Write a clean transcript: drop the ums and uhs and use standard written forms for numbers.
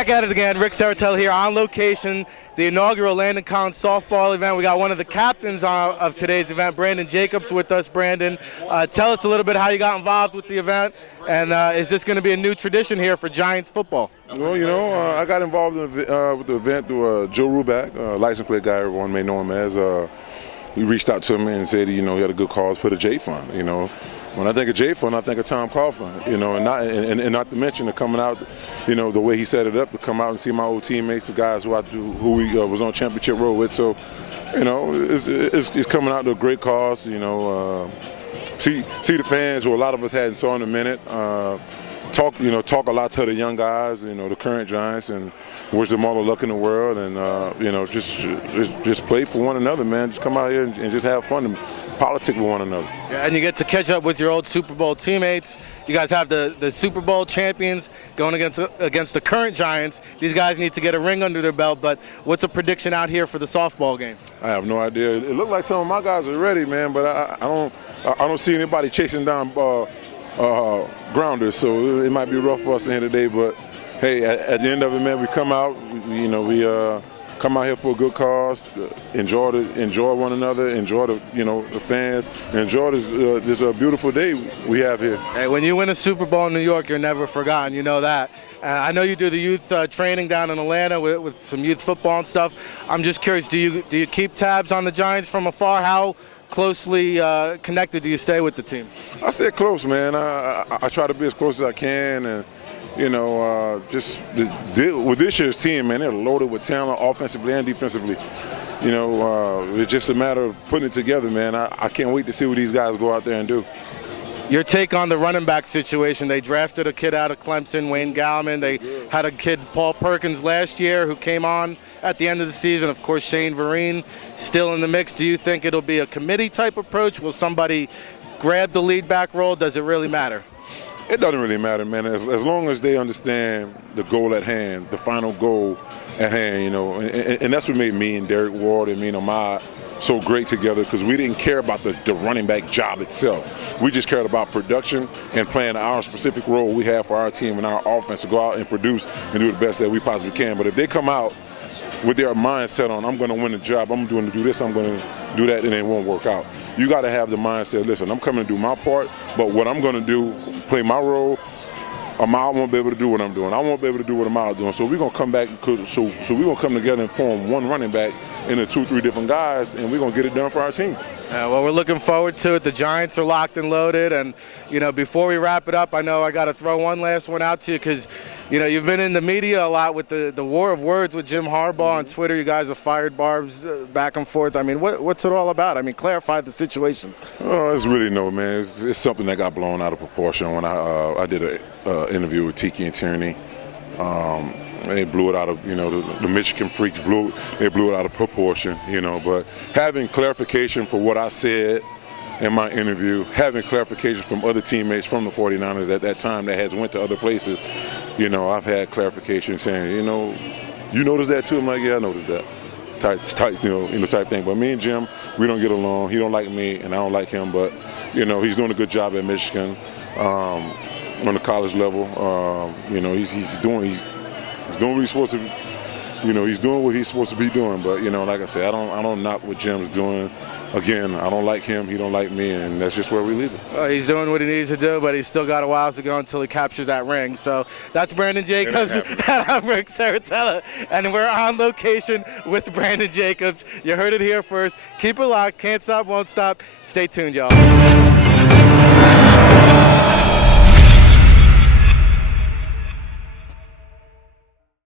Back at it again. Rick Saratella here on location, the inaugural Landon Collins softball event. We got one of the captains of today's event, Brandon Jacobs, with us. Brandon, tell us a little bit how you got involved with the event, and is this going to be a new tradition here for Giants football? Well, I got involved with the event through Joe Ruback, license plate guy everyone may know him as. He reached out to me and said, he had a good cause for the J Fund. When I think of J Fund, I think of Tom Coughlin, and not to mention the coming out, the way he set it up to come out and see my old teammates, the guys who we was on championship road with. So, it's coming out to a great cause. See the fans who a lot of us hadn't saw in a minute. Talk a lot to the young guys, the current Giants, and wish them all the luck in the world, and just play for one another, man. Just come out here and just have fun and politic with one another. Yeah, and you get to catch up with your old Super Bowl teammates. You guys have the Super Bowl champions going against the current Giants. These guys need to get a ring under their belt, but what's a prediction out here for the softball game? I have no idea. It looked like some of my guys are ready, man, but I don't see anybody chasing down grounders, so it might be rough for us in here today. But hey, at the end of it, man, we come out. We come out here for a good cause. Enjoy one another. Enjoy the fans. Enjoy this beautiful day we have here. Hey, when you win a Super Bowl in New York, you're never forgotten. You know that. I know you do the youth training down in Atlanta with some youth football and stuff. I'm just curious. Do you keep tabs on the Giants from afar? How closely connected do you stay with the team? I stay close, man. I try to be as close as I can, and just with this year's team, man, they're loaded with talent, offensively and defensively. It's just a matter of putting it together, man. I can't wait to see what these guys go out there and do. Your take on the running back situation? They drafted a kid out of Clemson, Wayne Gallman. They had a kid, Paul Perkins, last year who came on at the end of the season. Of course, Shane Vereen still in the mix. Do you think it'll be a committee-type approach? Will somebody grab the lead back role? Does it really matter? It doesn't really matter, man. As long as they understand the goal at hand, the final goal at hand, and that's what made me and Derek Ward and Ahmad so great together, because we didn't care about the running back job itself. We just cared about production and playing our specific role we have for our team and our offense to go out and produce and do the best that we possibly can. But if they come out with their mindset on, I'm going to win the job, I'm going to do this, I'm going to do that, and it won't work out. You got to have the mindset, listen, I'm coming to do my part, but what I'm going to do, play my role. Ahmad won't be able to do what I'm doing. I won't be able to do what Ahmad doing. So we're going to come back, so we're going to come together and form one running back into 2-3 different guys, and we're going to get it done for our team. Well, we're looking forward to it. The Giants are locked and loaded, and before we wrap it up, I know I got to throw one last one out to you, because you've been in the media a lot with the war of words with Jim Harbaugh on Twitter. You guys have fired barbs back and forth. I mean, what's it all about? I mean, clarify the situation. Oh, it's really man. It's something that got blown out of proportion when I did an interview with Tiki and Tierney. They blew it out of, the Michigan freaks blew it out of proportion, but having clarification for what I said in my interview, having clarification from other teammates from the 49ers at that time that has went to other places, I've had clarification saying, you noticed that too? I'm like, yeah, I noticed that. Type thing. But me and Jim, we don't get along. He don't like me, and I don't like him, but, he's doing a good job at Michigan. On the college level, he's doing what he's supposed to. He's doing what he's supposed to be doing. But like I said, I don't knock what Jim's doing. Again, I don't like him. He don't like me, and that's just where we leave it. He's doing what he needs to do, but he's still got a while to go until he captures that ring. So that's Brandon Jacobs, and I'm Rick Saratella, and we're on location with Brandon Jacobs. You heard it here first. Keep it locked. Can't stop, won't stop. Stay tuned, y'all.